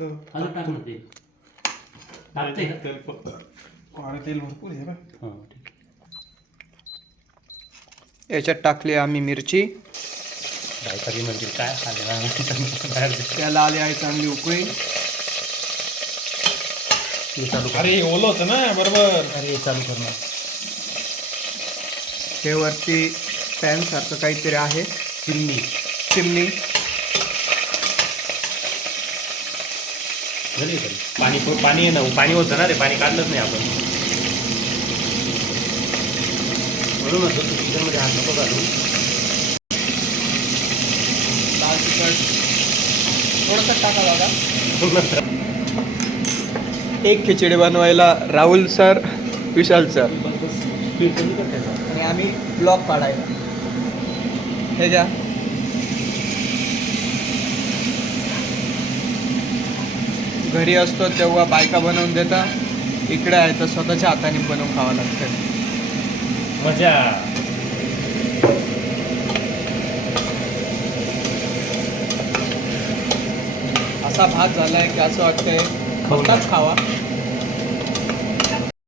अजून टाक ना तेल. टाकते का? तेल तेल भरपूर आहे बघ. हां ठीक. याच्यात टाकली आम्ही मिरची. बायकाची म्हणजे काय खाल्लं. त्याला आली आहे चांगली उकळी. चालू कर. अरे ओलं होतं ना बरोबर. अरे चालू कर ना. हे वरती पॅन सारखं काहीतरी आहे. चिमणी. चिमणी. झाली तरी पाणी आहे ना, पाणी होतं ना रे, पाणी काढलंच नाही आपण. म्हणून किचनमध्ये हात नको घालू. लाल तिखट थोडंसं टाका बघा. एक खिचडी बनवायला राहुल सर, विशाल सर आणि आम्ही ब्लॉग काढायला. हे घ्या. घरी असतो तेव्हा बायका बनवून देता, इकडे आहे तर स्वतःच्या हाताने बनवून खावं लागतं. मजा. असा भात झालाय की असं वाटतंय खवटाच खावा.